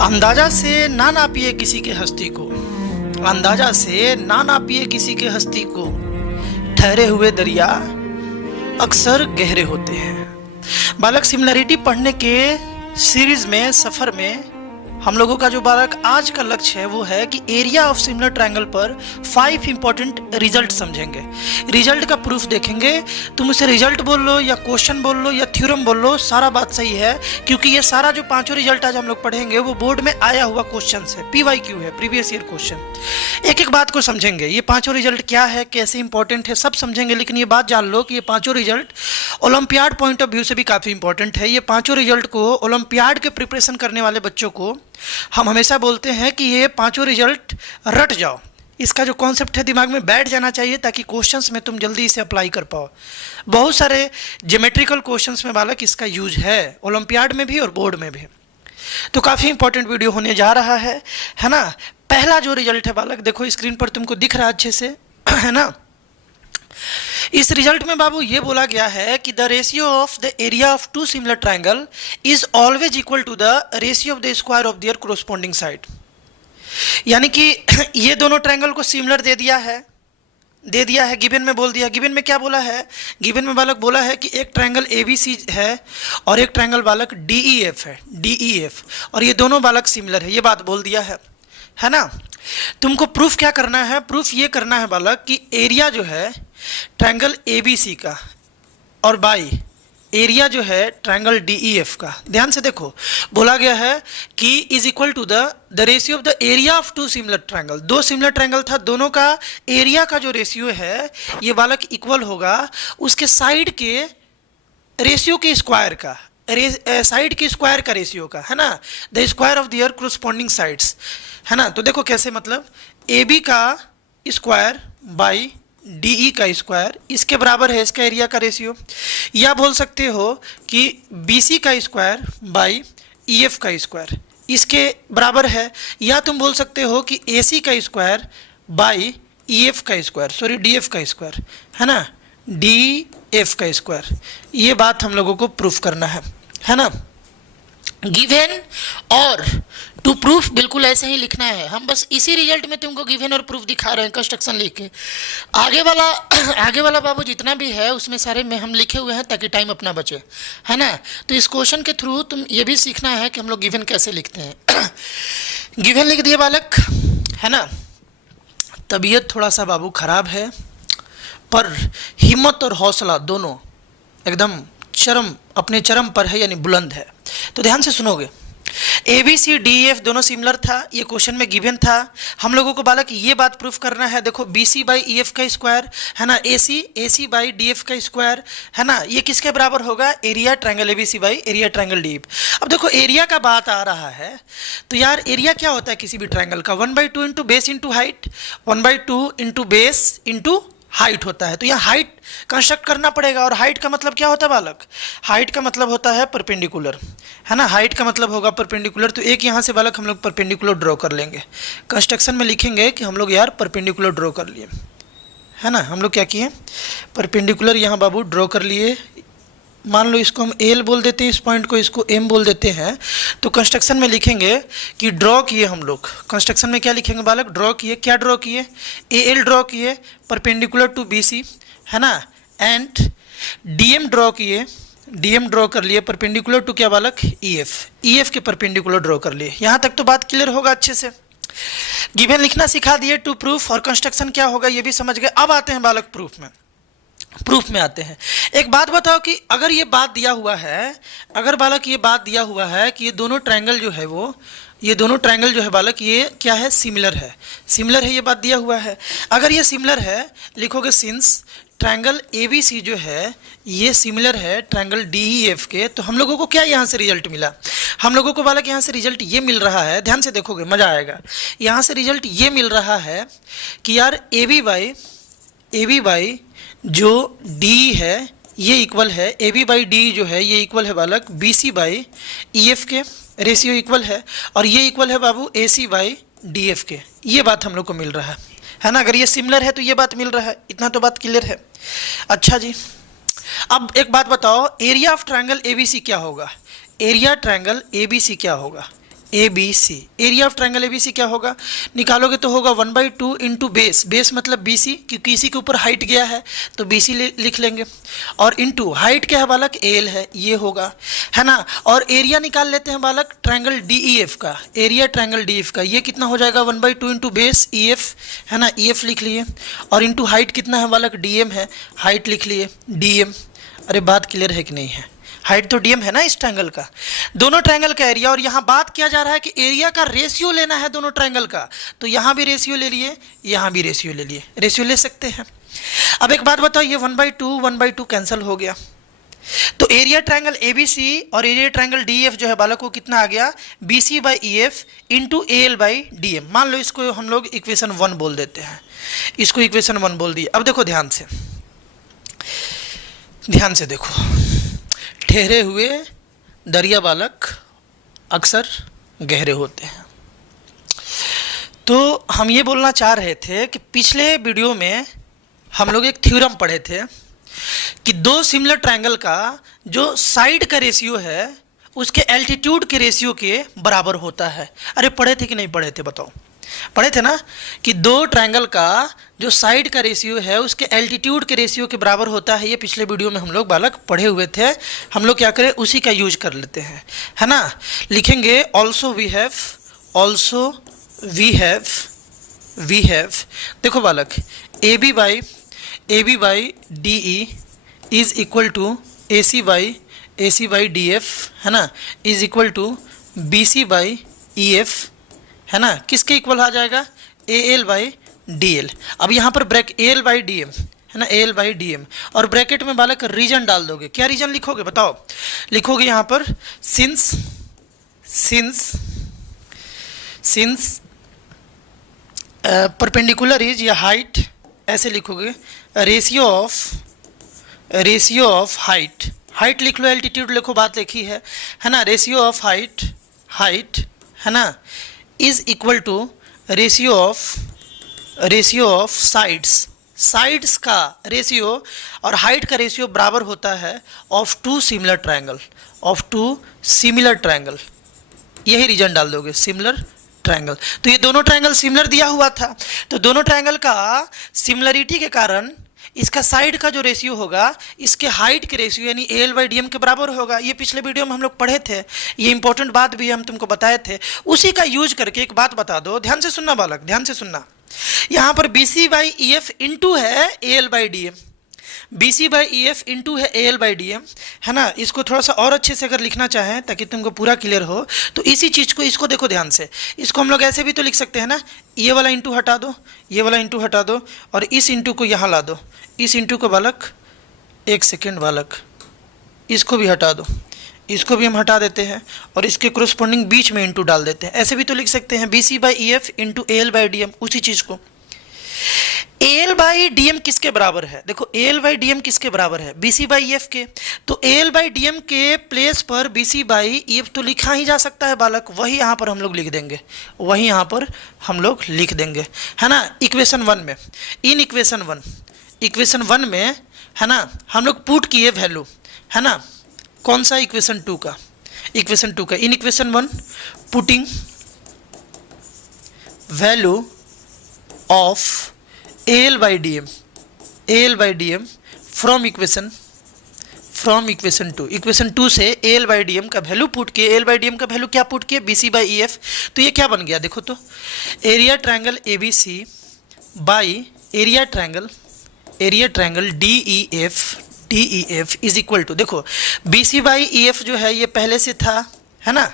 अंदाजा से ना नापिए किसी के हस्ती को, अंदाजा से ना नापिए किसी के हस्ती को, ठहरे हुए दरिया अक्सर गहरे होते हैं। बालक, सिमिलरिटी पढ़ने के सीरीज में, सफर में हम लोगों का जो बालक आज का लक्ष्य है वो है कि एरिया ऑफ सिमिलर ट्रायंगल पर 5 इंपॉर्टेंट रिजल्ट समझेंगे। रिजल्ट का प्रूफ देखेंगे। तुम उसे रिजल्ट बोल लो या क्वेश्चन बोल लो या थ्योरम बोल लो, सारा बात सही है, क्योंकि ये सारा जो पांचों रिजल्ट आज हम लोग पढ़ेंगे वो बोर्ड में आया हुआ क्वेश्चन है, PYQ है, प्रीवियस ईयर क्वेश्चन। एक एक बात को समझेंगे। ये पांचों रिजल्ट क्या है, कैसे इंपॉर्टेंट है, सब समझेंगे। लेकिन ये बात जान लो कि ये पांचों result olympiad point of view से भी काफ़ी इंपॉर्टेंट है। ये पांचों रिजल्ट को ओलंपियाड के प्रिपरेशन करने वाले बच्चों को हम हमेशा बोलते हैं कि ये पांचों रिजल्ट रट जाओ। इसका जो कॉन्सेप्ट है दिमाग में बैठ जाना चाहिए ताकि क्वेश्चंस में तुम जल्दी इसे अप्लाई कर पाओ। बहुत सारे ज्योमेट्रिकल क्वेश्चंस में बालक इसका यूज है, ओलंपियाड में भी और बोर्ड में भी। तो काफ़ी इंपॉर्टेंट वीडियो होने जा रहा है ना। पहला जो रिजल्ट है बालक, देखो स्क्रीन पर तुमको दिख रहा है अच्छे से, है ना। इस रिजल्ट में बाबू ये बोला गया है कि the ratio of the area of two similar triangle is always equal to the ratio of the square of their corresponding side. यानी कि ये दोनों ट्रायंगल को सिमिलर दे दिया है, गिवन में बोल दिया। गिवन में क्या बोला है? गिवन में बालक बोला है कि एक ट्रायंगल ABC है और एक ट्रायंगल बालक DEF है, DEF, और ये दोनों बालक सिमिलर है, ये बात बोल दिया है ना। तुमको प्रूफ क्या करना है? प्रूफ ये करना है बालक कि एरिया जो है ट्रायंगल ABC का और बाई एरिया जो है ट्रायंगल DEF का, ध्यान से देखो, बोला गया है कि is equal to the ratio of the area of two similar triangle. दो सिमिलर ट्रायंगल था, दोनों का एरिया का जो रेशियो है ये बालक इक्वल होगा उसके साइड के रेशियो के स्क्वायर का, साइड के स्क्वायर का रेशियो का, है ना, the square of their corresponding sides, है ना। तो देखो कैसे, मतलब AB का स्क्वायर बाई DE का स्क्वायर, इसके बराबर है इसका एरिया का रेशियो। या बोल सकते हो कि BC का स्क्वायर बाई EF का स्क्वायर, इसके बराबर है। या तुम बोल सकते हो कि AC का स्क्वायर बाई EF का स्क्वायर, सॉरी DF का स्क्वायर, है ना, DF का स्क्वायर। ये बात हम लोगों को प्रूफ करना है ना। गिवन और टू प्रूफ बिल्कुल ऐसे ही लिखना है। हम बस इसी रिजल्ट में तुमको गिवन और प्रूफ दिखा रहे हैं, कंस्ट्रक्शन लिख के। आगे वाला बाबू जितना भी है उसमें सारे में हम लिखे हुए हैं ताकि टाइम अपना बचे, है ना। तो इस क्वेश्चन के थ्रू तुम ये भी सीखना है कि हम लोग गिवन कैसे लिखते हैं। गिवन लिख दिए बालक, है ना। तबीयत थोड़ा सा बाबू खराब है, पर हिम्मत और हौसला दोनों एकदम अपने चरम पर है, यानी बुलंद है। तो ध्यान से सुनोगे। ABC DEF दोनों सिमिलर था, ये क्वेश्चन में गिवन था। हम लोगों को बालक ये बात प्रूफ करना है। देखो BC बाई EF का स्क्वायर, है ना, AC बाई DF का स्क्वायर, है ना, ये किसके बराबर होगा? Area triangle ABC by area triangle DF। अब देखो एरिया का बात आ रहा है तो यार एरिया क्या होता है किसी भी ट्रायंगल का? 1/2 into base into height, 1/2 into base into height होता है। तो यहाँ हाइट कंस्ट्रक्ट करना पड़ेगा। और हाइट का मतलब क्या होता है बालक? हाइट का मतलब होता है परपेंडिकुलर, है ना। हाइट का मतलब होगा परपेंडिकुलर। तो एक यहाँ से बालक हम लोग परपेंडिकुलर ड्रॉ कर लेंगे। कंस्ट्रक्शन में लिखेंगे कि हम लोग यार परपेंडिकुलर ड्रॉ कर लिए, है ना। हम लोग क्या किए? परपेंडिकुलर यहाँ बाबू ड्रॉ कर लिए। मान लो इसको हम L बोल देते हैं, इस पॉइंट को इसको M बोल देते हैं। तो कंस्ट्रक्शन में लिखेंगे कि ड्रॉ किए हम लोग। कंस्ट्रक्शन में क्या लिखेंगे बालक? ड्रॉ किए। क्या ड्रॉ किए? AL ड्रॉ किए परपेंडिकुलर टू BC, है ना। एंड DM ड्रॉ किए, DM ड्रॉ कर लिए परपेंडिकुलर टू क्या बालक? EF के परपेंडिकुलर ड्रॉ कर लिए। यहाँ तक तो बात क्लियर होगा अच्छे से। गिवन लिखना सिखा दिए, टू प्रूफ और कंस्ट्रक्शन क्या होगा ये भी समझ गए। अब आते हैं बालक प्रूफ में आते हैं। एक बात बताओ कि अगर ये बात दिया हुआ है, अगर बालक ये बात दिया हुआ है कि ये दोनों ट्रायंगल जो है वो, ये दोनों ट्रायंगल जो है बालक ये क्या है? सिमिलर है, सिमिलर है, ये बात दिया हुआ है। अगर ये सिमिलर है लिखोगे सिंस ट्रायंगल ABC जो है ये सिमिलर है ट्रायंगल DEF के। तो हम लोगों को क्या यहाँ से रिजल्ट मिला? हम लोगों को बालक यहाँ से रिजल्ट ये मिल रहा है, ध्यान से देखोगे मजा आएगा। यहाँ से रिजल्ट ये मिल रहा है कि यार AB बाई जो D है ये इक्वल है, AB बाई D जो है ये इक्वल है बालक BC बाई EF के, रेशियो इक्वल है। और ये इक्वल है बाबू AC बाई DF के। ये बात हम लोग को मिल रहा है ना। अगर ये सिमिलर है तो ये बात मिल रहा है, इतना तो बात क्लियर है। अच्छा जी, अब एक बात बताओ, एरिया ऑफ ट्रायंगल ABC क्या होगा? एरिया ट्रायंगल ABC क्या होगा? A B C, area of triangle A B C क्या होगा, निकालोगे तो होगा 1/2 इंटू बेस, बेस मतलब बी सी, क्योंकि इसी के ऊपर हाइट गया है तो बी सी लिख लेंगे, और इंटू हाइट क्या है बालक, एल है, ये होगा, है ना। और एरिया निकाल लेते हैं बालक ट्रायंगल डी ई एफ का, एरिया ट्रायंगल डी एफ का, ये कितना हो जाएगा 1/2 इंटू बेस ई एफ, है ना, ई एफ लिख लिए, और इंटू हाइट कितना है बालक, डी एम है, हाइट लिख लिए डी एम। अरे बात क्लियर है कि नहीं है, हाइट तो डीएम है ना इस ट्रायंगल का, दोनों ट्रायंगल का एरिया, और यहाँ बात किया जा रहा है कि एरिया का रेशियो लेना है दोनों ट्रायंगल का, तो यहाँ भी रेशियो ले लिए, यहाँ भी रेशियो ले लिए, रेशियो ले सकते हैं। अब एक बात बताओ, ये 1/2 कैंसिल हो गया, तो area triangle A B C और एरिया ट्रायंगल डी एफ जो है बालक को कितना आ गया, B C by E F into A L by D M. मान लो इसको हम लोग इक्वेशन 1 बोल देते हैं, इसको इक्वेशन 1 बोल दिए। अब देखो ध्यान से, ध्यान से देखो, ठहरे हुए दरिया बालक अक्सर गहरे होते हैं। तो हम ये बोलना चाह रहे थे कि पिछले वीडियो में हम लोग एक थ्योरम पढ़े थे कि दो सिमिलर ट्रायंगल का जो साइड का रेशियो है उसके एल्टीट्यूड के रेशियो के बराबर होता है। अरे पढ़े थे कि नहीं पढ़े थे बताओ, पढ़े थे ना, कि दो ट्रायंगल का जो साइड का रेशियो है उसके एल्टीट्यूड के रेशियो के बराबर होता है। ये पिछले वीडियो में हम लोग बालक पढ़े हुए थे, हम लोग क्या करें उसी का यूज कर लेते हैं, है ना। लिखेंगे ऑल्सो वी हैव, देखो बालक A B by D E is equal to A C by D F, है ना, is equal to B C by E F, है ना, किसके इक्वल आ जाएगा, A L by D L. अब यहाँ पर ब्रैक A L by D M, है ना, A L by D M, और ब्रैकेट में बालक रीजन डाल दोगे। क्या रीजन लिखोगे बताओ, लिखोगे यहाँ पर सिंस परपेंडिकुलर इज या हाइट, ऐसे लिखोगे, रेशियो ऑफ हाइट लिख लो, एल्टीट्यूड लिखो, बात लिखी है ना, रेशियो ऑफ हाइट, है ना, is equal to ratio of sides का रेशियो और हाइट का रेशियो बराबर होता है ऑफ टू सिमिलर ट्रायंगल, यही रीजन डाल दोगे, सिमिलर ट्रायंगल। तो ये दोनों ट्रायंगल सिमिलर दिया हुआ था, तो दोनों ट्रायंगल का सिमिलरिटी के कारण इसका साइड का जो रेशियो होगा इसके हाइट के रेशियो यानी A L by D M के बराबर होगा। ये पिछले वीडियो में हम लोग पढ़े थे, ये इंपॉर्टेंट बात भी हम तुमको बताए थे, उसी का यूज करके एक बात बता दो, ध्यान से सुनना बालक, ध्यान से सुनना। यहाँ पर B C by E F into है A L by D M, B C by E F into है A L by D M, है ना। इसको थोड़ा सा और अच्छे से अगर लिखना चाहें ताकि तुमको पूरा क्लियर हो तो इसी चीज़ को, इसको देखो ध्यान से, इसको हम लोग ऐसे भी तो लिख सकते हैं ना, ये वाला इंटू हटा दो, ये वाला इंटू हटा दो, और इस इंटू को यहाँ ला दो, इस इंटू को बालक, एक सेकेंड बालक, इसको भी हटा दो, इसको भी हम हटा देते हैं, और इसके कोरस्पॉन्डिंग बीच में इंटू डाल देते हैं। ऐसे भी तो लिख सकते हैं, B C by E F into A L by D M, उसी चीज़ को। A L by D M किसके बराबर है, देखो A L by D M किसके बराबर है, B C by E F के, तो A L by D M के प्लेस पर B C by E F तो लिखा ही जा सकता है बालक, वही यहाँ पर हम लोग लिख देंगे, वही यहाँ पर हम लोग लिख देंगे, है ना। इक्वेशन 1 में, इन इक्वेशन 1 में, है ना, हम लोग पुट किए वैल्यू, है ना, कौन सा इक्वेशन 2 का, in equation 1 putting value of A L by D M from equation 2, equation 2 से A L by D M का वैल्यू पुट किए, A L by D M का वैल्यू क्या पुट किए, B C by E F. तो ये क्या बन गया देखो तो, area triangle A B C by area triangle D E F is equal to, देखो B C by E F जो है ये पहले से था, है ना,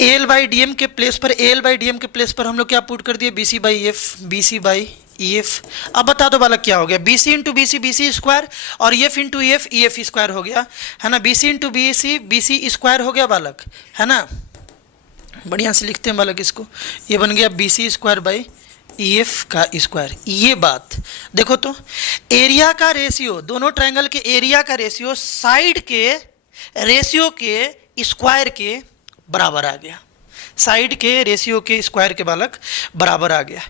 A L by D M के प्लेस पर हम लोग क्या पुट कर दिए, B C by E F. अब बता दो बालक क्या हो गया, B C into B C square, और E F into E F square हो गया, है ना, B C into B C square हो गया बालक, है ना। बढ़िया से लिखते हैं बालक इसको, ये बन गया B C square by E F का स्क्वायर। ये बात देखो तो, एरिया का रेशियो, दोनों ट्रायंगल के एरिया का रेशियो साइड के रेशियो के स्क्वायर के बराबर आ गया, साइड के रेशियो के स्क्वायर के बालक बराबर आ गया।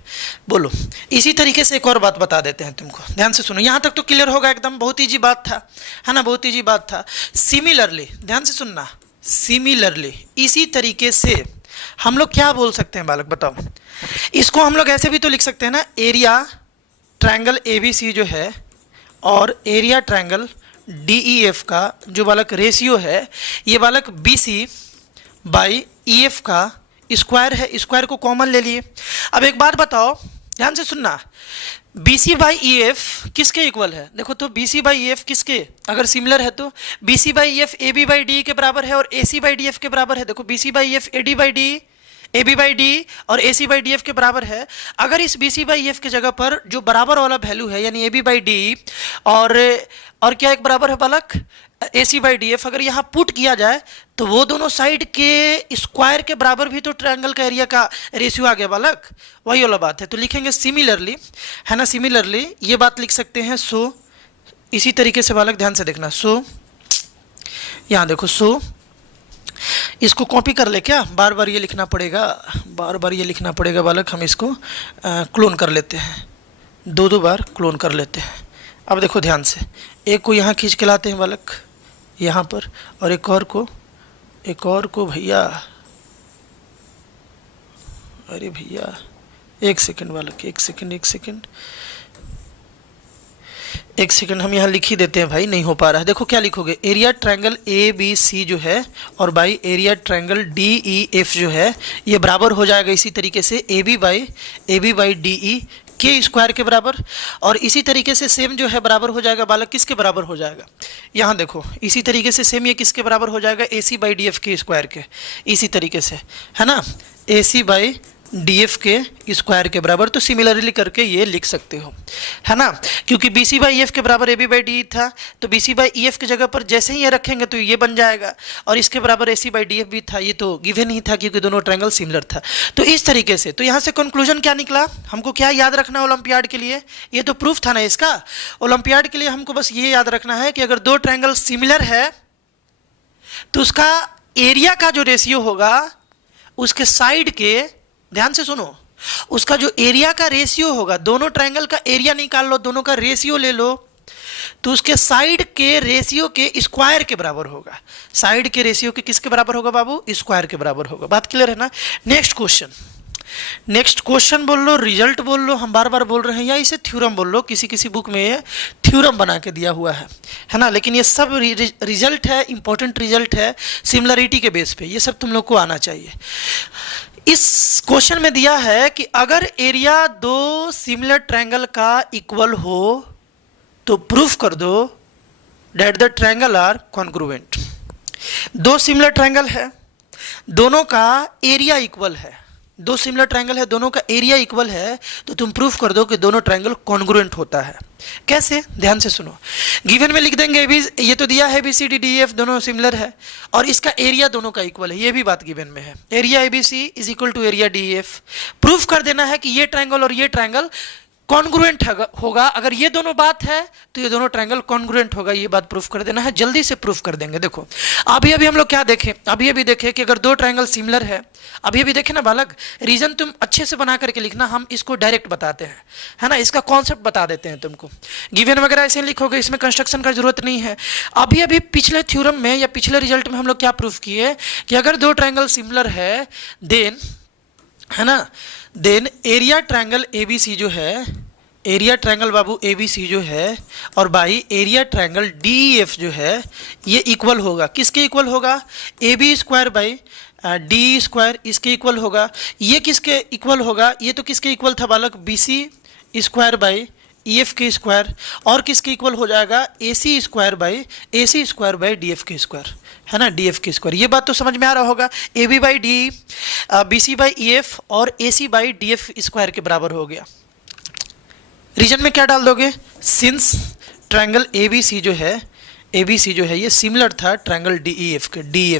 बोलो, इसी तरीके से एक और बात बता देते हैं तुमको, ध्यान से सुनो, यहाँ तक तो क्लियर होगा एकदम, बहुत ईजी बात था, है ना, बहुत ईजी बात था। सिमिलरली, ध्यान से सुनना, सिमिलरली इसी तरीके से हम लोग क्या बोल सकते हैं बालक, बताओ। इसको हम लोग ऐसे भी तो लिख सकते हैं ना, area triangle A B C जो है और area triangle D E F का जो बालक रेशियो है, ये बालक B C by E F का स्क्वायर है। स्क्वायर को कॉमन ले लिए। अब एक बात बताओ, ध्यान से सुनना, B C by E F किसके इक्वल है? देखो तो B C by E F किसके, अगर सिमिलर है तो B C by E F A B by D के बराबर है और A C by D F के बराबर है। देखो B C by E F A D by D, A B by D और A C by D F के बराबर है। अगर इस B C by E F के जगह पर जो बराबर वाला वैल्यू है यानी ए बी बाई डी और क्या एक बराबर है बालक, A C by D F, अगर यहाँ पुट किया जाए तो वो दोनों साइड के स्क्वायर के बराबर भी तो ट्रायंगल का एरिया का रेशियो आ गया बालक, वही वाला बात है। तो लिखेंगे सिमिलरली, है ना, सिमिलरली ये बात लिख सकते हैं। सो इसी तरीके से बालक ध्यान से देखना, सो यहाँ देखो, सो इसको कॉपी कर ले, क्या बार बार ये लिखना पड़ेगा, बार बार ये लिखना पड़ेगा बालक। हम इसको क्लोन कर लेते हैं, दो बार क्लोन कर लेते हैं। अब देखो ध्यान से, एक को यहाँ खींच के लाते हैं बालक यहाँ पर, और एक और को भैया, अरे भैया एक सेकंड बालक, एक सेकंड हम यहाँ लिख ही देते हैं भाई, नहीं हो पा रहा है। देखो क्या लिखोगे, area triangle A B C जो है और by area triangle D E F जो है, ये बराबर हो जाएगा इसी तरीके से A B by D E के स्क्वायर के बराबर। और इसी तरीके से सेम जो है बराबर हो जाएगा बालक, किसके बराबर हो जाएगा, यहाँ देखो इसी तरीके से सेम ये किसके बराबर हो जाएगा, A C by D F के स्क्वायर के, इसी तरीके से, है ना, ए सी बाई डी एफ के स्क्वायर के बराबर। तो सिमिलरली करके ये लिख सकते हो, है ना, क्योंकि B C by E F के बराबर ए बी बाई डी था, तो B C by E F की जगह पर जैसे ही ये रखेंगे तो ये बन जाएगा, और इसके बराबर ए सी बाई डी एफ भी था, ये तो गिवन ही था क्योंकि दोनों ट्रायंगल सिमिलर था। तो इस तरीके से, तो यहाँ से कंक्लूजन क्या निकला, हमको क्या याद रखना है ओलंपियाड के लिए, ये तो प्रूफ था ना इसका। ओलंपियाड के लिए हमको बस ये याद रखना है कि अगर दो ट्रायंगल सिमिलर है तो उसका एरिया का जो रेशियो होगा उसके साइड के, ध्यान से सुनो, उसका जो एरिया का रेशियो होगा, दोनों ट्रायंगल का एरिया निकाल लो, दोनों का रेशियो ले लो, तो उसके साइड के रेशियो के स्क्वायर के बराबर होगा। साइड के रेशियो के किसके बराबर होगा बाबू, स्क्वायर के बराबर होगा। बात क्लियर है ना। नेक्स्ट क्वेश्चन बोल लो, रिजल्ट बोल लो, हम बार बार बोल रहे हैं, या इसे थ्योरम बोल लो, किसी बुक में ये थ्योरम बना के दिया हुआ है ना, लेकिन ये सब रिजल्ट है, इंपॉर्टेंट रिजल्ट है, सिमिलरिटी के बेस पे, ये सब तुम लोग को आना चाहिए। इस क्वेश्चन में दिया है कि अगर एरिया दो सिमिलर ट्रायंगल का इक्वल हो तो प्रूफ कर दो that the triangle are congruent. दो सिमिलर ट्रायंगल है, दोनों का एरिया इक्वल है, दो सिमिलर ट्रायंगल है, दोनों का एरिया इक्वल है, तो तुम प्रूफ कर दो कि दोनों ट्रायंगल कॉन्ग्रुएंट होता है। कैसे, ध्यान से सुनो, गिवन में लिख देंगे ये तो दिया है B C D D F दोनों सिमिलर है और इसका एरिया दोनों का इक्वल है, ये भी बात गिवन में है, area A B C is equal to area D F. Proof कर देना है कि ये ट्रायंगल और ये ट्रायंगल कॉन्ग्रुएंट होगा। अगर ये दोनों बात है तो ये दोनों ट्रायंगल कॉन्ग्रुएंट होगा, ये बात प्रूफ कर देना है। जल्दी से प्रूफ कर देंगे। देखो अभी हम लोग क्या देखें, अभी देखें कि अगर दो ट्रायंगल सिमिलर है, अभी देखें ना बालक, रीजन तुम अच्छे से बना करके लिखना, हम इसको डायरेक्ट बताते हैं, है ना, इसका कॉन्सेप्ट बता देते हैं तुमको। गिवन वगैरह ऐसे लिखोगे, इसमें कंस्ट्रक्शन का जरूरत नहीं है। अभी पिछले थ्योरम में या पिछले रिजल्ट में हम लोग क्या प्रूफ किए कि अगर दो ट्रायंगल सिमिलर है देन, है ना, then area triangle A B C जो है, एरिया ट्रायंगल बाबू ए बी सी जो है और by area triangle D E F जो है, ये इक्वल होगा, किसके इक्वल होगा, A B square by D square, इसके इक्वल होगा। ये किसके इक्वल होगा, ये तो किसके इक्वल था बालक, B C square by E F के स्क्वायर, और किसके इक्वल हो जाएगा, A C square by D F के स्क्वायर, है ना, डी एफ के स्क्वायर। ये बात तो समझ में आ रहा होगा। A B by D, B C by E F और A C by D F square के बराबर हो गया। रीजन में क्या डाल दोगे, since triangle A B C जो है ये सिमिलर था ट्रायंगल डी ई एफ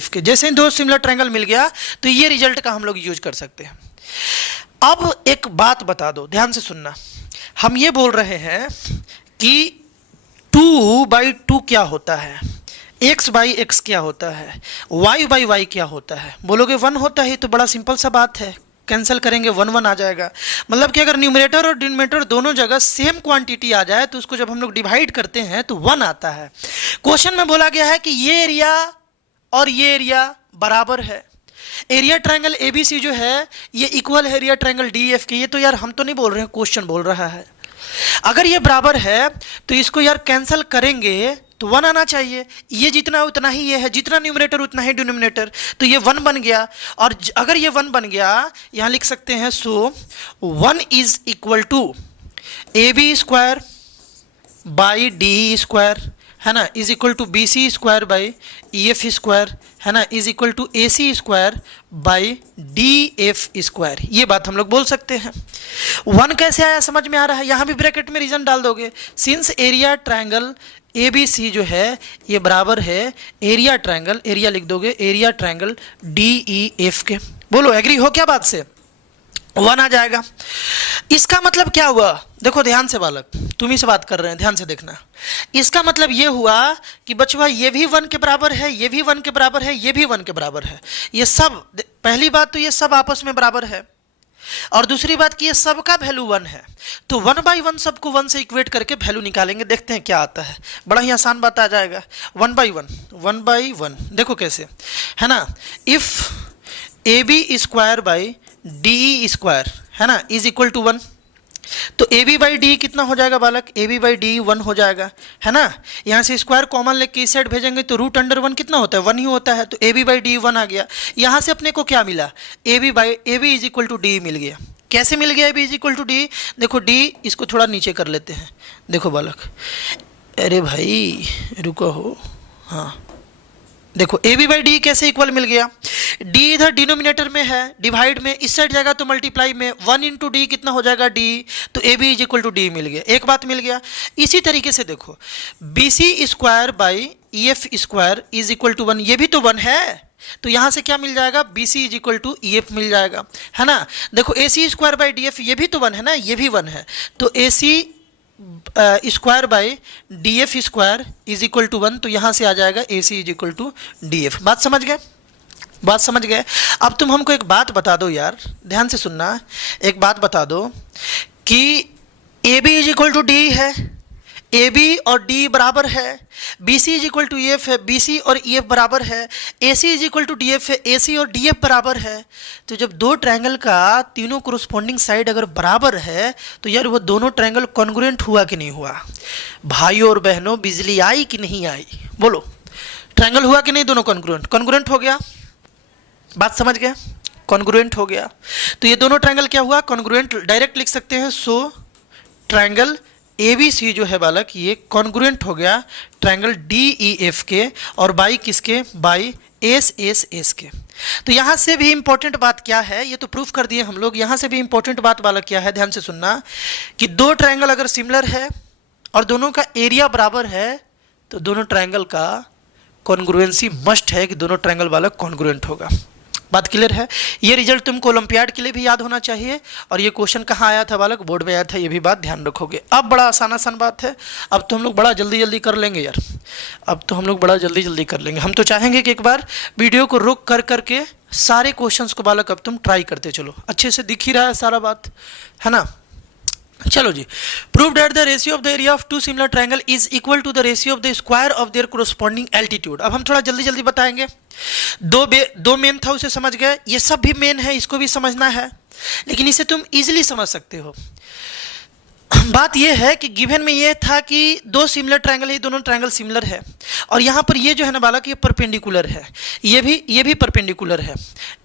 के, जैसे ही दो सिमिलर ट्रायंगल मिल गया तो ये रिजल्ट का हम लोग यूज कर सकते हैं। अब एक बात बता दो, ध्यान से सुनना, हम ये बोल रहे हैं कि 2/2 क्या होता है, x/x क्या होता है, y/y क्या होता है। बोलोगे 1 होता है, तो बड़ा सिंपल सा बात है, कैंसिल करेंगे 1 आ जाएगा। मतलब कि अगर न्यूमरेटर और डिनोमिनेटर दोनों जगह सेम क्वांटिटी आ जाए तो उसको जब हम लोग डिवाइड करते हैं तो 1 आता है। क्वेश्चन में बोला गया है कि ये एरिया और ये एरिया बराबर है, एरिया ट्रायंगल एबीसी जो है ये इक्वल है एरिया ट्रायंगल डीएफ के। ये तो यार हम तो नहीं बोल रहे हैं, क्वेश्चन बोल रहा है। अगर ये बराबर है तो इसको यार कैंसिल करेंगे तो 1 आना चाहिए। ये जितना उतना ही ये है, जितना न्यूमरेटर उतना ही डिनोमिनेटर, तो ये 1 बन गया। और अगर ये 1 बन गया, यहाँ लिख सकते हैं so 1 is equal to A B square by D square, है ना, is equal to B C square by E F square, है ना, is equal to A C square by D F square. ये बात हम लोग बोल सकते हैं। 1 कैसे आया समझ में आ रहा है? यहाँ भी ब्रैकेट में रीजन डाल दोगे। Since area triangle A B C जो है ये बराबर है एरिया ट्रायंगल, एरिया लिख दोगे area triangle D E F के। बोलो एग्री हो क्या बात से? 1 आ जाएगा। इसका मतलब क्या हुआ? देखो ध्यान से बालक, तुम ही से बात कर रहे हैं, ध्यान से देखना। इसका मतलब ये हुआ कि बचवा ये भी 1 के बराबर है, ये भी 1 के बराबर है, ये भी 1 के बराबर है। ये सब, पहली बात तो ये सब आपस में बराबर है, और दूसरी बात कि ये सब का वैल्यू 1 है। तो 1 बाई 1 सबको 1 से इक्वेट करके वैल्यू निकालेंगे, देखते हैं क्या आता है। बड़ा ही आसान बात आ जाएगा। 1 बाई 1 देखो कैसे, है ना, if A B square by D square, है ना, इज इक्वल टू 1, तो ए बी बाई डी कितना हो जाएगा बालक? ए बी बाई डी 1 हो जाएगा, है ना। यहाँ से स्क्वायर कॉमन लेके इस साइड भेजेंगे तो रूट अंडर 1 कितना होता है? 1 ही होता है। तो ए बी बाई डी 1 आ गया। यहाँ से अपने को क्या मिला? A B is equal to D मिल गया। कैसे मिल गया A B is equal to D? देखो डी, इसको थोड़ा नीचे कर लेते हैं। देखो बालक, अरे भाई रुको हो, हाँ देखो ए बी बाई डी कैसे इक्वल मिल गया? डी इधर डिनोमिनेटर में है, डिवाइड में इस साइड जाएगा तो मल्टीप्लाई में 1 इंटू डी कितना हो जाएगा? डी। तो A B is equal to D मिल गया, एक बात मिल गया। इसी तरीके से देखो B C square by E F square is equal to 1, ये भी तो 1 है। तो यहाँ से क्या मिल जाएगा? B C is equal to E F मिल जाएगा, है ना। देखो A C square by D F ये भी तो 1 है ना, ये भी 1 है। तो A C square by D F square is equal to 1, तो यहाँ से आ जाएगा A C is equal to D F. बात समझ गए? बात समझ गए? अब तुम हमको एक बात बता दो यार, ध्यान से सुनना। एक बात बता दो कि A B is equal to D है, ए बी और डी बराबर है, B C is equal to E F है, बी सी और ई एफ बराबर है, A C is equal to D F है, ए सी और डी एफ बराबर है। तो जब दो ट्रायंगल का तीनों कोरोस्पोंडिंग साइड अगर बराबर है तो यार वो दोनों ट्रायंगल कॉन्ग्रुएंट हुआ कि नहीं हुआ? भाइयों और बहनों, बिजली आई कि नहीं आई? बोलो, ट्रायंगल हुआ कि नहीं दोनों कॉन्ग्रुएंट? कॉन्ग्रुएंट हो गया। बात समझ गए? कॉन्ग्रुएंट हो गया। तो ये दोनों ट्रायंगल क्या हुआ? कॉन्ग्रुएंट। डायरेक्ट लिख सकते हैं सो ट्रायंगल ए बी सी जो है बालक ये कॉन्ग्रुएंट हो गया ट्रायंगल डी ई एफ के, और बाई किसके? बाई एस एस एस के। तो यहाँ से भी इंपॉर्टेंट बात क्या है, ये तो प्रूफ कर दिए हम लोग। यहाँ से भी इंपॉर्टेंट बात बालक क्या है, ध्यान से सुनना, कि दो ट्रायंगल अगर सिमिलर है और दोनों का एरिया बराबर है तो दोनों ट्रायंगल का कॉन्ग्रुएंसी मस्ट है कि दोनों ट्रायंगल बालक कॉन्ग्रुएंट होगा। बात क्लियर है? ये रिजल्ट तुमको ओलंपियाड के लिए भी याद होना चाहिए, और ये क्वेश्चन कहाँ आया था बालक? बोर्ड में आया था, ये भी बात ध्यान रखोगे। अब बड़ा आसान बात है, अब तो हम लोग बड़ा जल्दी कर लेंगे यार, अब तो हम लोग बड़ा जल्दी कर लेंगे। हम तो चाहेंगे कि एक बार वीडियो को रुक कर करके सारे क्वेश्चंस को बालक अब तुम ट्राई करते चलो, अच्छे से दिख ही रहा है सारा बात, है ना। चलो जी, prove that the ratio of the area of two similar triangle is equal to the ratio of the square of their corresponding altitude. अब हम थोड़ा जल्दी बताएंगे। दो मेन था, उसे समझ गए। ये सब भी मेन है, इसको भी समझना है, लेकिन इसे तुम इजीली समझ सकते हो। बात यह है कि गिवन में यह था कि दो सिमिलर ट्रायंगल है, दोनों ट्रायंगल सिमिलर है, और यहाँ पर ये जो है ना बालक ये परपेंडिकुलर है, ये भी परपेंडिकुलर है।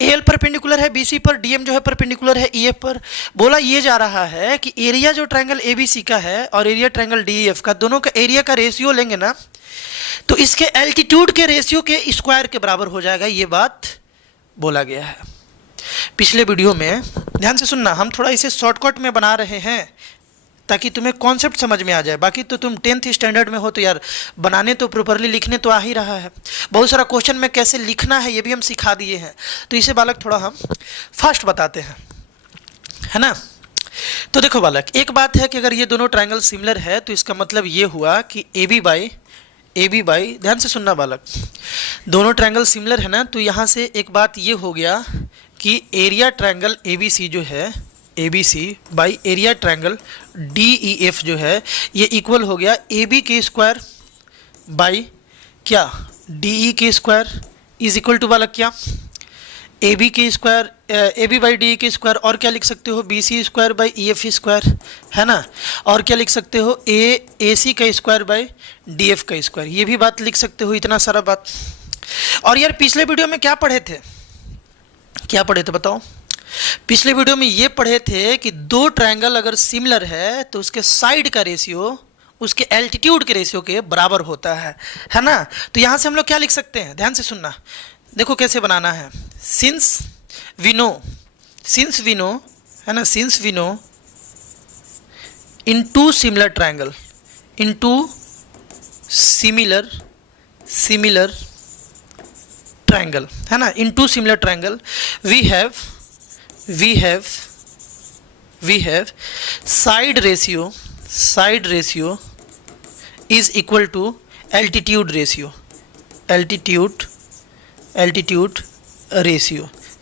एल परपेंडिकुलर है बीसी पर, डीएम जो है परपेंडिकुलर है ईएफ पर। बोला ये जा रहा है कि एरिया जो ट्रायंगल एबीसी का है और एरिया ट्रायंगल डीईएफ का, दोनों का एरिया का रेशियो लेंगे ना तो इसके एल्टीट्यूड के रेशियो के स्क्वायर के बराबर हो जाएगा। ये बात बोला गया है पिछले वीडियो में। ध्यान से सुनना, हम थोड़ा इसे शॉर्टकट में बना रहे हैं ताकि तुम्हें कॉन्सेप्ट समझ में आ जाए। बाकी तो तुम 10th स्टैंडर्ड में हो तो यार बनाने तो प्रॉपरली लिखने तो आ ही रहा है। बहुत सारा क्वेश्चन में कैसे लिखना है ये भी हम सिखा दिए हैं, तो इसे बालक थोड़ा हम फास्ट बताते हैं, है ना। तो देखो बालक, एक बात है कि अगर ये दोनों ट्रायंगल सिमिलर है तो इसका मतलब ये हुआ कि ए बी बाई ध्यान से सुनना बालक, दोनों ट्रायंगल सिमिलर है ना, तो यहाँ से एक बात ये हो गया कि area triangle A B C जो है A B C by area triangle D E F जो है ये इक्वल हो गया ए बी के स्क्वायर बाई क्या डी ई के स्क्वायर इज इक्वल टू बालक क्या ए बी के square, A B by D के स्क्वायर, और क्या लिख सकते हो B C square by E F square, है ना। और क्या लिख सकते हो ए सी का स्क्वायर बाई डी एफ का स्क्वायर, ये भी बात लिख सकते हो, इतना सारा बात। और यार पिछले वीडियो में क्या पढ़े थे, क्या पढ़े थे बताओ। पिछले वीडियो में ये पढ़े थे कि दो ट्रायंगल अगर सिमिलर है तो उसके साइड का रेशियो उसके एल्टीट्यूड के रेशियो के बराबर होता है ना। तो यहाँ से हम लोग क्या लिख सकते हैं, ध्यान से सुनना, देखो कैसे बनाना है। सिंस वी नो है ना, since we know in two similar triangle, in two similar triangle, है ना, in two similar triangle we have side ratio is equal to altitude ratio.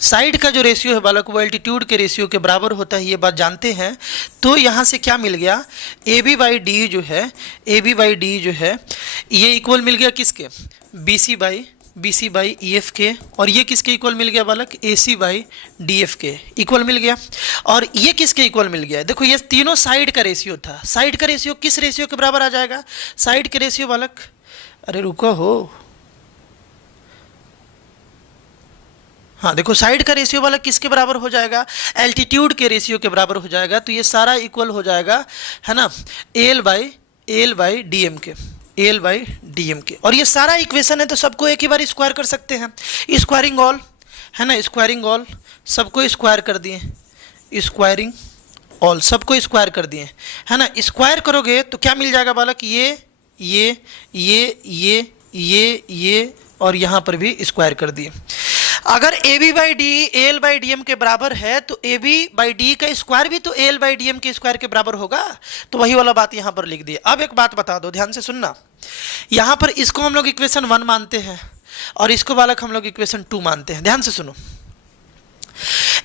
Side का जो रेशियो है बालक वो एल्टीट्यूड के रेशियो के बराबर होता है, ये बात जानते हैं। तो यहाँ से क्या मिल गया, ए बी बाई डी जो है ये इक्वल मिल गया किसके, B C by E F के, और ये किसके इक्वल मिल गया बालक, A C by D F के इक्वल मिल गया। और ये किसके इक्वल मिल गया, देखो ये तीनों साइड का रेशियो था। साइड का रेशियो किस रेशियो के बराबर आ जाएगा, साइड के रेशियो बालक, अरे रुको हो, हाँ देखो साइड का रेशियो वाला किसके बराबर हो जाएगा, एल्टीट्यूड के रेशियो के बराबर हो जाएगा। तो ये सारा इक्वल हो जाएगा, है ना, एल बाई डी एम के, और ये सारा इक्वेशन है तो सबको एक ही बार स्क्वायर कर सकते हैं, स्क्वायरिंग ऑल, है ना, स्क्वायरिंग ऑल, सबको स्क्वायर कर दिए, स्क्वायरिंग ऑल सबको स्क्वायर कर दिए, है ना। स्क्वायर करोगे तो क्या मिल जाएगा बालक, ये और यहाँ पर भी स्क्वायर कर दिए। अगर A B by D L by D M के बराबर है तो ए बी बाई डी का स्क्वायर भी तो एल बाई डी एम के स्क्वायर के बराबर होगा। तो वही वाला बात यहाँ पर लिख दिए। अब एक बात बता दो, ध्यान से सुनना, यहाँ पर इसको हम लोग इक्वेशन 1 मानते हैं और इसको बालक हम लोग इक्वेशन 2 मानते हैं। ध्यान से सुनो,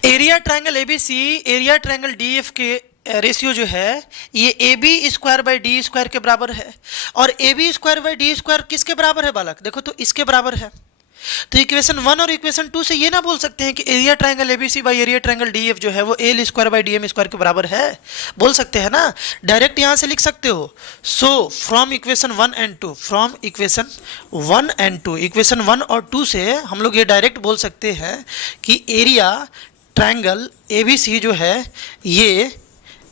area triangle ABC, area triangle DF के रेशियो जो है ये A B square by D square के बराबर है, और A B square by D square किसके बराबर है बालक, देखो तो इसके बराबर है। तो इक्वेशन 1 और इक्वेशन 2 से ये ना बोल सकते हैं कि area triangle ABC by area triangle DF जो है वो L square by DM square के बराबर है, बोल सकते हैं ना, डायरेक्ट यहाँ से लिख सकते हो। So from equation 1 and 2, from equation 1 and 2, equation 1 और 2 से हम लोग ये डायरेक्ट बोल सकते हैं कि एरिया ट्रायंगल एबीसी जो है ये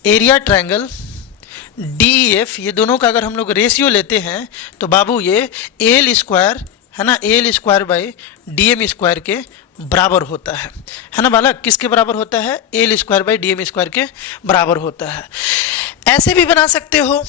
एरिया ट्रायंगल डीएफ, ये दोनों का अगर हम लोग रेशियो लेते हैं तो बाबू ये एल स्क्वायर, है ना, L square by D M square के बराबर होता है ना बालक, किसके बराबर होता है, L square by D M square के बराबर होता है। ऐसे भी बना सकते हो,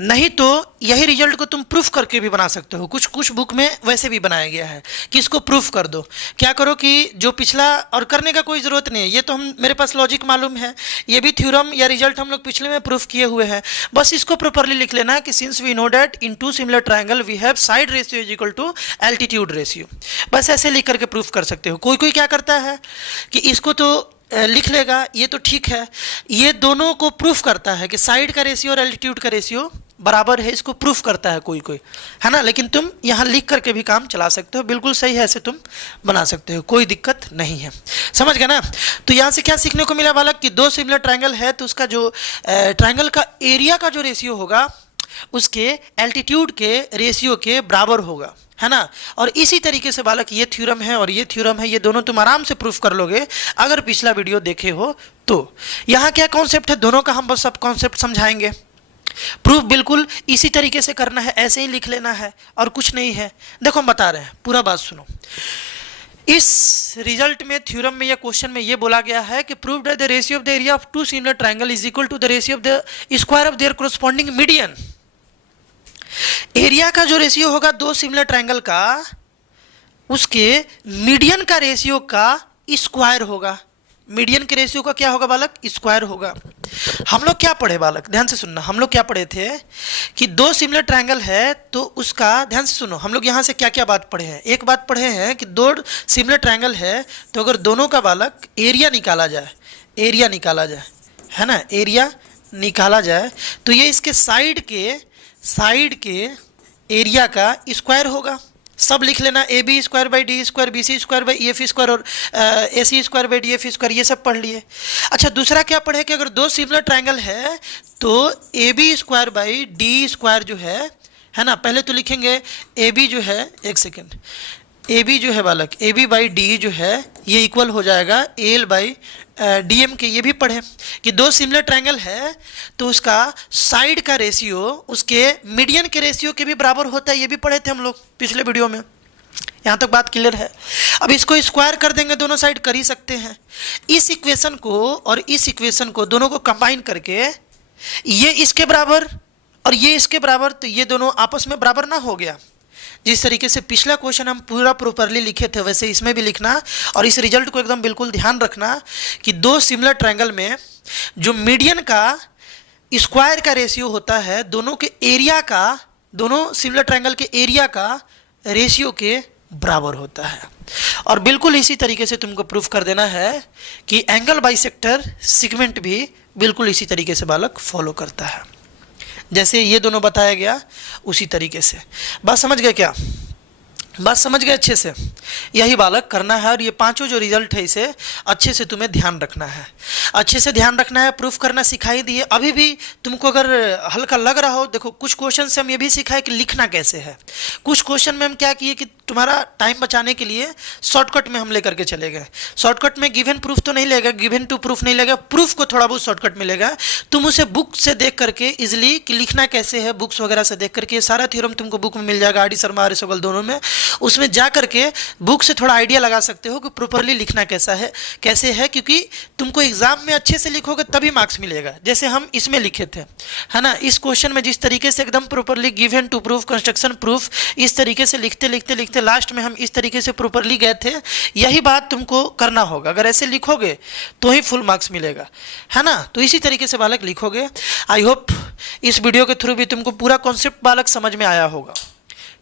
नहीं तो यही रिजल्ट को तुम प्रूफ करके भी बना सकते हो। कुछ बुक में वैसे भी बनाया गया है कि इसको प्रूफ कर दो। क्या करो कि जो पिछला, और करने का कोई ज़रूरत नहीं है, ये तो हम मेरे पास लॉजिक मालूम है, ये भी थ्योरम या रिजल्ट हम लोग पिछले में प्रूफ किए हुए हैं। बस इसको प्रॉपरली लिख लेना कि since we know that in two similar triangle we have side ratio is equal to altitude ratio. बस ऐसे लिख करके प्रूफ कर सकते हो। कोई क्या करता है कि इसको तो लिख लेगा, ये तो ठीक है, ये दोनों को प्रूफ करता है कि साइड का रेशियो और एल्टीट्यूड का रेशियो बराबर है, इसको प्रूफ करता है कोई, है ना। लेकिन तुम यहाँ लिख करके भी काम चला सकते हो, बिल्कुल सही है, ऐसे तुम बना सकते हो, कोई दिक्कत नहीं है, समझ गए ना। तो यहाँ से क्या सीखने को मिला बालक कि दो सिमिलर ट्रायंगल है तो उसका जो ट्रायंगल का एरिया का जो रेशियो होगा उसके एल्टीट्यूड के रेशियो के बराबर होगा, है ना। और इसी तरीके से बालक ये थ्योरम है और ये थ्योरम है, ये दोनों तुम आराम से प्रूफ कर लोगे अगर पिछला वीडियो देखे हो तो। यहाँ क्या कॉन्सेप्ट है, दोनों का हम बस सब कॉन्सेप्ट समझाएंगे। प्रूफ बिल्कुल इसी तरीके से करना है, ऐसे ही लिख लेना है और कुछ नहीं है। देखो हम बता रहे हैं, पूरा बात सुनो। इस रिजल्ट में, थ्योरम में या क्वेश्चन में ये बोला गया है कि prove that the ratio of the area of two similar triangle is equal to the ratio of the square of their corresponding median. Area का जो रेशियो होगा दो सिमिलर ट्रायंगल का, उसके मीडियन का रेशियो का स्क्वायर होगा। मीडियन के रेशियो का क्या होगा बालक, स्क्वायर होगा। हम लोग क्या पढ़े बालक, ध्यान से सुनना, हम लोग क्या पढ़े थे कि दो सिमिलर ट्रायंगल है तो उसका, ध्यान से सुनो, हम लोग यहाँ से क्या क्या बात पढ़े हैं। एक बात पढ़े हैं कि दो सिमिलर ट्रायंगल है तो अगर दोनों का बालक एरिया निकाला जाए, एरिया निकाला जाए, है ना, एरिया निकाला जाए तो ये इसके साइड के एरिया का स्क्वायर होगा, सब लिख लेना, A B square by D square, B C square by E F square और A C square by D F square, ये सब पढ़ लिए। अच्छा, दूसरा क्या पढ़े कि अगर दो सिमिलर ट्रायंगल है तो A B square by D square जो है ना, पहले तो लिखेंगे ए बी जो है, एक सेकेंड, ए बी जो है बालक, ए बी बाई डी जो है ये इक्वल हो जाएगा एल बाई डी एम के। ये भी पढ़े कि दो सिमिलर ट्रायंगल है तो उसका साइड का रेशियो उसके मीडियन के रेशियो के भी बराबर होता है, ये भी पढ़े थे हम लोग पिछले वीडियो में। यहाँ तक बात क्लियर है। अब इसको स्क्वायर कर देंगे, दोनों साइड कर ही सकते हैं। इस इक्वेशन को और इस इक्वेशन को दोनों को कंबाइन करके ये इसके बराबर और ये इसके बराबर, तो ये दोनों आपस में बराबर ना हो गया। जिस तरीके से पिछला क्वेश्चन हम पूरा प्रॉपरली लिखे थे वैसे इसमें भी लिखना, और इस रिजल्ट को एकदम बिल्कुल ध्यान रखना कि दो सिमिलर ट्रायंगल में जो मीडियन का स्क्वायर का रेशियो होता है दोनों के एरिया का, दोनों सिमिलर ट्रायंगल के एरिया का रेशियो के बराबर होता है। और बिल्कुल इसी तरीके से तुमको प्रूफ कर देना है कि एंगल बाइसेक्टर सेगमेंट भी बिल्कुल इसी तरीके से बालक फॉलो करता है, जैसे ये दोनों बताया गया उसी तरीके से। बात समझ गए क्या? बात समझ गए अच्छे से? यही बालक करना है, और ये पांचों जो रिजल्ट है इसे अच्छे से तुम्हें ध्यान रखना है, अच्छे से ध्यान रखना है। प्रूफ करना सिखाई दिए, अभी भी तुमको अगर हल्का लग रहा हो, देखो कुछ क्वेश्चन से हम ये भी सिखाए कि लिखना कैसे है। कुछ क्वेश्चन में हम क्या किए कि तुम्हारा टाइम बचाने के लिए शॉर्टकट में हम लेकर के चले गए। शॉर्टकट में गिवन प्रूफ तो नहीं लेगा, गिवन टू प्रूफ नहीं लेगा, प्रूफ को थोड़ा बहुत शॉर्टकट मिलेगा। तुम उसे बुक से देख करके इजिली कि लिखना कैसे है, बुक्स वगैरह से देख करके सारा थ्योरम तुमको बुक में मिल जाएगा, R D Sharma R S Ogle दोनों में। उसमें जा करके बुक से थोड़ा आइडिया लगा सकते हो कि प्रॉपरली लिखना कैसे है, क्योंकि तुमको एग्जाम में अच्छे से लिखोगे तभी मार्क्स मिलेगा। जैसे हम इसमें लिखे थे, है ना, इस क्वेश्चन में जिस तरीके से एकदम properly given to proof, construction proof, इस तरीके से लिखते लिखते लिखते लास्ट में हम इस तरीके से प्रॉपरली गए थे। यही बात तुमको करना होगा, अगर ऐसे लिखोगे तो ही फुल मार्क्स मिलेगा, है ना। तो इसी तरीके से बालक लिखोगे। आई होप इस वीडियो के थ्रू भी तुमको पूरा कॉन्सेप्ट बालक समझ में आया होगा,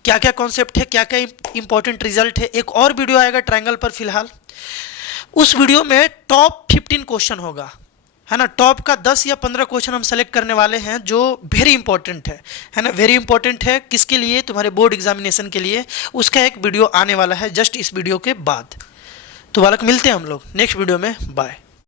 क्या क्या कॉन्सेप्ट है, क्या क्या इंपॉर्टेंट रिजल्ट है। एक और वीडियो आएगा ट्रायंगल पर फिलहाल, उस वीडियो में टॉप 15 क्वेश्चन होगा, है ना। टॉप का 10 या 15 क्वेश्चन हम सेलेक्ट करने वाले हैं जो वेरी इंपॉर्टेंट है ना, वेरी इंपॉर्टेंट है। किसके लिए? तुम्हारे बोर्ड एग्जामिनेशन के लिए। उसका एक वीडियो आने वाला है जस्ट इस वीडियो के बाद। तो बालक मिलते हैं हम लोग नेक्स्ट वीडियो में। बाय।